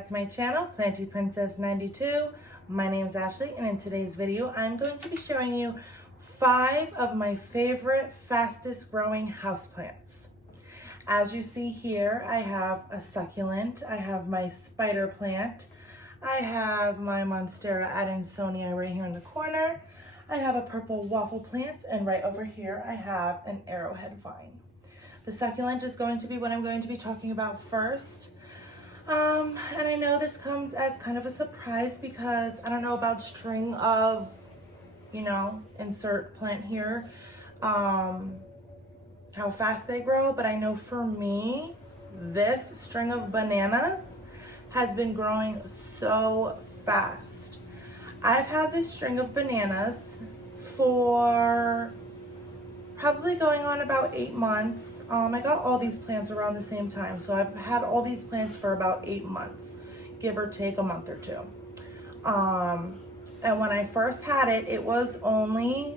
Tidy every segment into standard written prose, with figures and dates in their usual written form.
back to my channel, Planty Princess 92. My name is Ashley, and in today's video, I'm going to be showing you 5 of my favorite fastest growing houseplants. As you see here, I have a succulent, I have my spider plant, I have my Monstera Adansonia right here in the corner, I have a purple waffle plant, and right over here I have an arrowhead vine. The succulent is going to be what I'm going to be talking about first. And I know this comes as kind of a surprise because I don't know about string of, insert plant here, how fast they grow, but I know for me, this string of bananas has been growing so fast. I've had this string of bananas for probably going on about 8 months. I got all these plants around the same time. So I've had all these plants for about 8 months, give or take a month or two. And when I first had it, it was only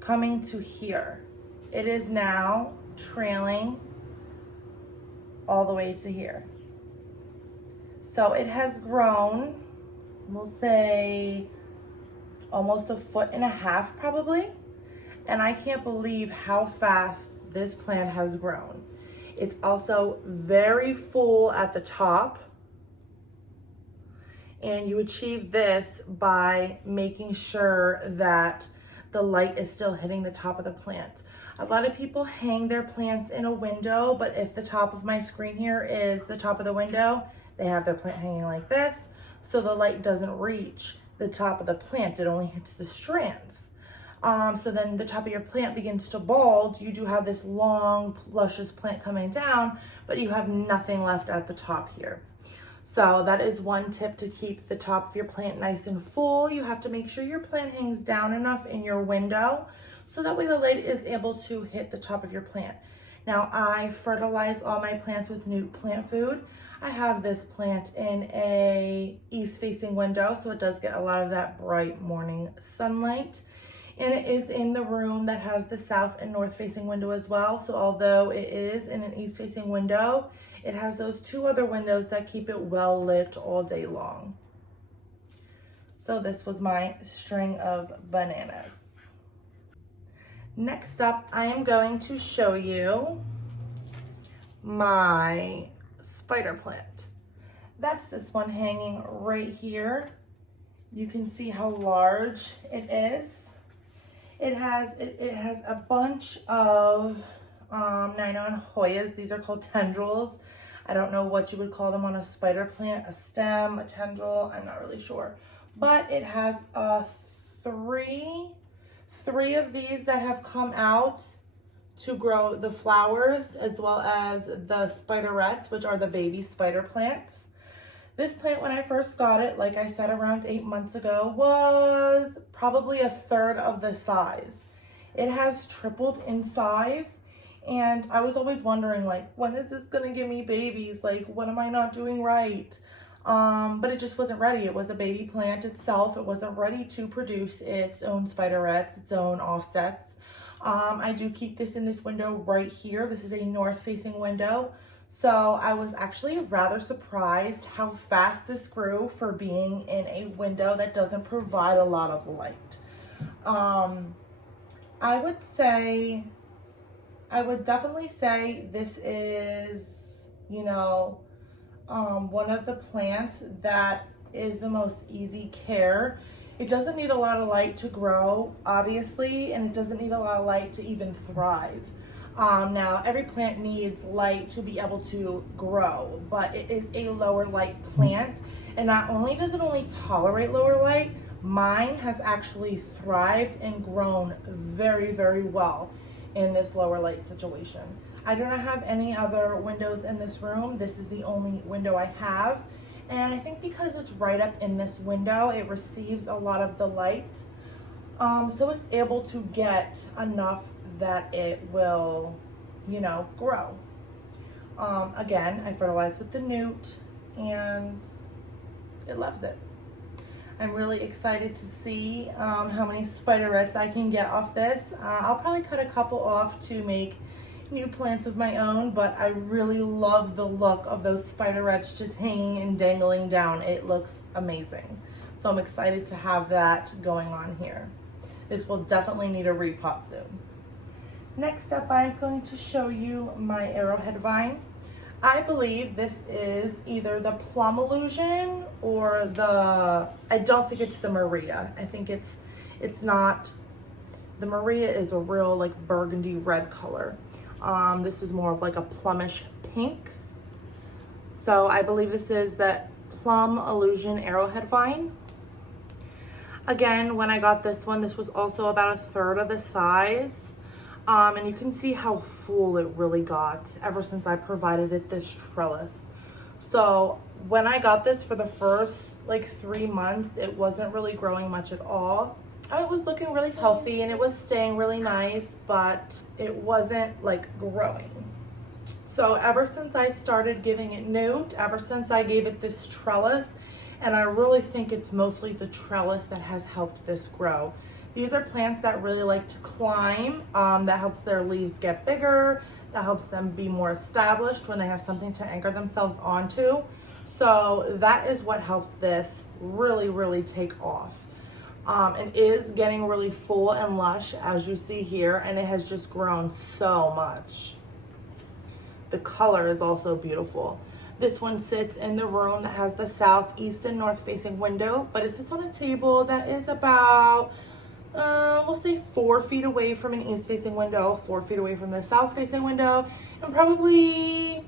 coming to here. It is now trailing all the way to here. So it has grown, we'll say almost 1.5 feet probably. And I can't believe how fast this plant has grown. It's also very full at the top. And you achieve this by making sure that the light is still hitting the top of the plant. A lot of people hang their plants in a window, but if the top of my screen here is the top of the window, they have their plant hanging like this, so the light doesn't reach the top of the plant, it only hits the strands. So then the top of your plant begins to bald. You do have this long, luscious plant coming down, but you have nothing left at the top here. So that is one tip to keep the top of your plant nice and full. You have to make sure your plant hangs down enough in your window so that way the light is able to hit the top of your plant. Now I fertilize all my plants with new plant food. I have this plant in a east-facing window, so it does get a lot of that bright morning sunlight. And it is in the room that has the south and north facing window as well. So although it is in an east facing window, it has those 2 other windows that keep it well lit all day long. So this was my string of bananas. Next up, I am going to show you my spider plant. That's this one hanging right here. You can see how large it is. It has a bunch of Nino Hoyas. These are called tendrils. I don't know what you would call them on a spider plant, a stem, a tendril, I'm not really sure. But it has three of these that have come out to grow the flowers as well as the spiderets, which are the baby spider plants. This plant, when I first got it, like I said, around 8 months ago, was probably 1/3 of the size. It has tripled in size, and I was always wondering, like, when is this gonna give me babies? Like, what am I not doing right? But it just wasn't ready. It was a baby plant itself. It wasn't ready to produce its own spiderets, its own offsets. I do keep this in this window right here. This is a north-facing window. So I was actually rather surprised how fast this grew for being in a window that doesn't provide a lot of light. I would definitely say this is, one of the plants that is the most easy care. It doesn't need a lot of light to grow, obviously, and it doesn't need a lot of light to even thrive. Now, every plant needs light to be able to grow, but it is a lower light plant. And not only does it only tolerate lower light, mine has actually thrived and grown very, very well in this lower light situation. I do not have any other windows in this room. This is the only window I have. And I think because it's right up in this window, it receives a lot of the light. So it's able to get enough that it will, grow. Again, I fertilize with the newt and it loves it. I'm really excited to see how many spiderets I can get off this. I'll probably cut a couple off to make new plants of my own, but I really love the look of those spiderets just hanging and dangling down. It looks amazing. So I'm excited to have that going on here. This will definitely need a repot soon. Next up, I'm going to show you my Arrowhead vine. I believe this is either the Plum Illusion or I don't think it's the Maria. I think it's not. The Maria is a real like burgundy red color. This is more of like a plumish pink. So I believe this is the Plum Illusion Arrowhead vine. Again, when I got this one, this was also about a third of the size. And you can see how full it really got ever since I provided it this trellis. So when I got this for the first like 3 months, it wasn't really growing much at all. It was looking really healthy and it was staying really nice, but it wasn't like growing. So ever since I started giving it newt, ever since I gave it this trellis, and I really think it's mostly the trellis that has helped this grow. These are plants that really like to climb. That helps their leaves get bigger. That helps them be more established when they have something to anchor themselves onto. So that is what helped this really, really take off. It is getting really full and lush, as you see here, and it has just grown so much. The color is also beautiful. This one sits in the room that has the south, east, and north facing window, but it sits on a table that is about we'll say 4 feet away from an east facing window, 4 feet away from the south facing window, and probably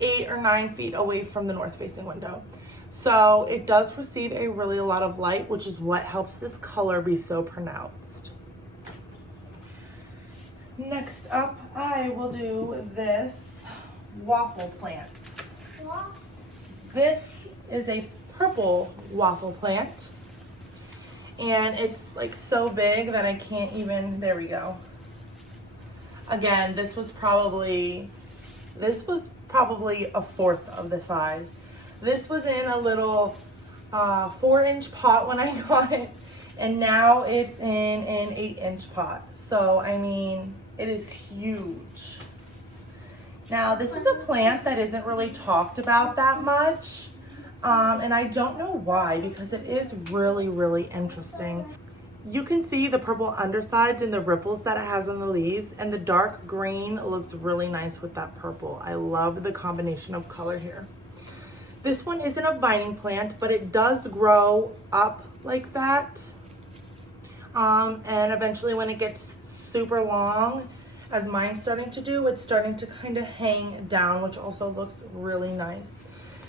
8 or 9 feet away from the north facing window. So it does receive a lot of light, which is what helps this color be so pronounced. Next up, I will do this waffle plant. This is a purple waffle plant. And it's like so big that I can't even, there we go. Again, this was probably a fourth of the size. This was in a little 4-inch pot when I got it, and now it's in an 8-inch pot. So, I mean, it is huge. Now, this is a plant that isn't really talked about that much. And I don't know why, because it is really, really interesting. You can see the purple undersides and the ripples that it has on the leaves, and the dark green looks really nice with that purple. I love the combination of color here. This one isn't a vining plant, but it does grow up like that. And eventually when it gets super long, as mine's starting to do, it's starting to kind of hang down, which also looks really nice.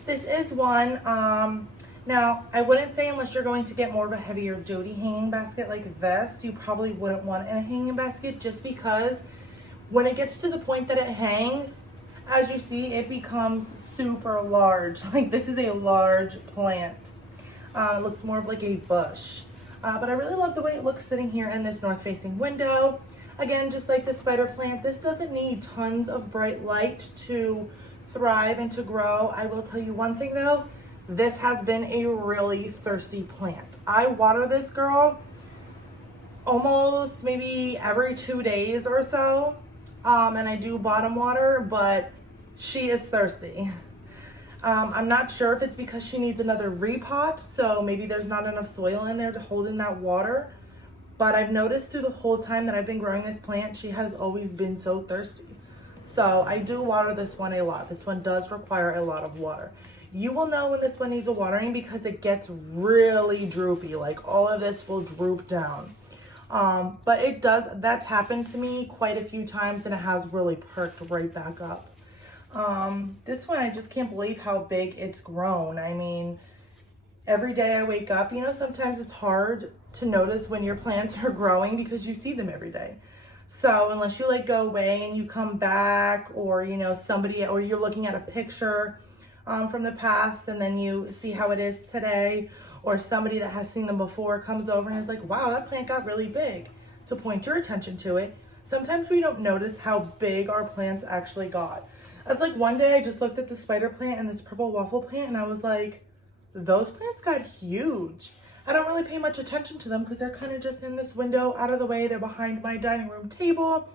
This is one, now I wouldn't say unless you're going to get more of a heavier duty hanging basket like this, you probably wouldn't want it in a hanging basket, just because when it gets to the point that it hangs, as you see, it becomes super large. Like this is a large plant. It looks more of like a bush. But I really love the way it looks sitting here in this north facing window. Again, just like the spider plant, this doesn't need tons of bright light to thrive and to grow. I will tell you one thing though, this has been a really thirsty plant. I water this girl almost maybe every 2 days or so, and I do bottom water, but she is thirsty. I'm not sure if it's because she needs another repot, so maybe there's not enough soil in there to hold in that water, but I've noticed through the whole time that I've been growing this plant, she has always been so thirsty. So I do water this one a lot. This one does require a lot of water. You will know when this one needs a watering because it gets really droopy. Like all of this will droop down. But it does, that's happened to me quite a few times and it has really perked right back up. This one, I just can't believe how big it's grown. I mean, every day I wake up, you know, sometimes it's hard to notice when your plants are growing because you see them every day. So unless you like go away and you come back, or you know somebody, or you're looking at a picture from the past and then you see how it is today, or somebody that has seen them before comes over and is like, wow, that plant got really big, to point your attention to it. Sometimes we don't notice how big our plants actually got. It's like one day I just looked at the spider plant and this purple waffle plant and I was like, those plants got huge. I don't really pay much attention to them because they're kind of just in this window out of the way. They're behind my dining room table.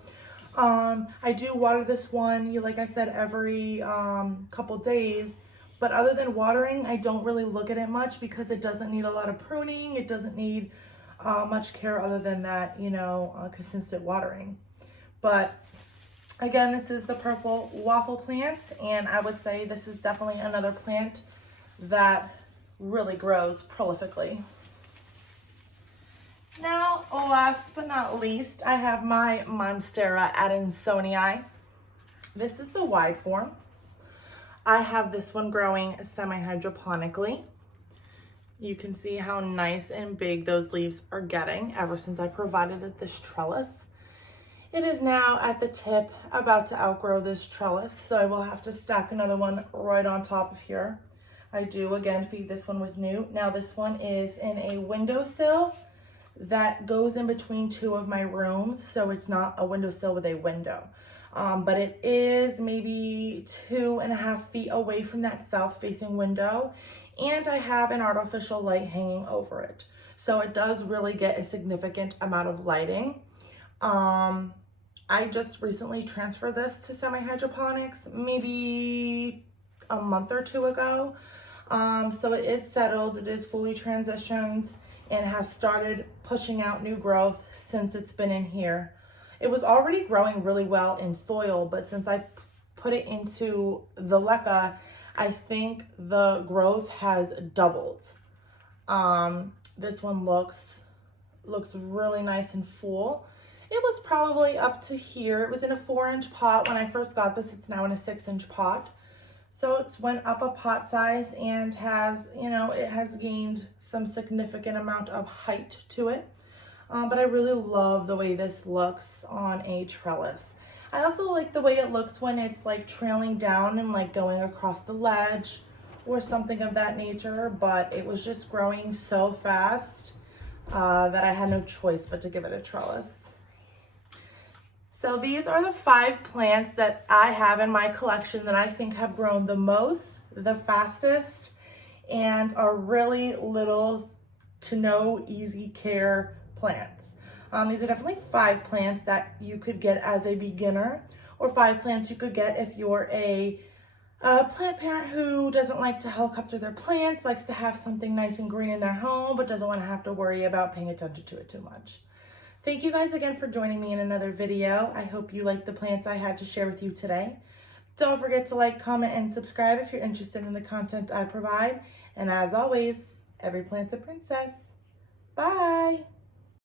I do water this one, like I said, every couple days. But other than watering, I don't really look at it much because it doesn't need a lot of pruning. It doesn't need much care other than that, consistent watering. But again, this is the purple waffle plant, and I would say this is definitely another plant that really grows prolifically. Now, last but not least, I have my Monstera Adansonii. This is the wide form. I have this one growing semi-hydroponically. You can see how nice and big those leaves are getting ever since I provided it this trellis. It is now at the tip, about to outgrow this trellis, so I will have to stack another one right on top of here. I do, again, feed this one with new. Now this one is in a windowsill that goes in between two of my rooms, so it's not a windowsill with a window. But it is maybe 2.5 feet away from that south-facing window, and I have an artificial light hanging over it. So it does really get a significant amount of lighting. I just recently transferred this to semi-hydroponics, maybe a month or two ago. So it is settled, it is fully transitioned, and has started pushing out new growth since it's been in here. It was already growing really well in soil, but since I put it into the leca, I think the growth has doubled. This one looks really nice and full. It was probably up to here. It was in a 4-inch pot when I first got this. It's now in a 6-inch pot. So it's went up a pot size and has, it has gained some significant amount of height to it. But I really love the way this looks on a trellis. I also like the way it looks when it's like trailing down and like going across the ledge or something of that nature, but it was just growing so fast that I had no choice but to give it a trellis. So these are the 5 plants that I have in my collection that I think have grown the most, the fastest, and are really little to no easy care plants. These are definitely 5 plants that you could get as a beginner, or 5 plants you could get if you're a plant parent who doesn't like to helicopter their plants, likes to have something nice and green in their home, but doesn't want to have to worry about paying attention to it too much. Thank you guys again for joining me in another video. I hope you liked the plants I had to share with you today. Don't forget to like, comment, and subscribe if you're interested in the content I provide. And as always, every plant's a princess. Bye.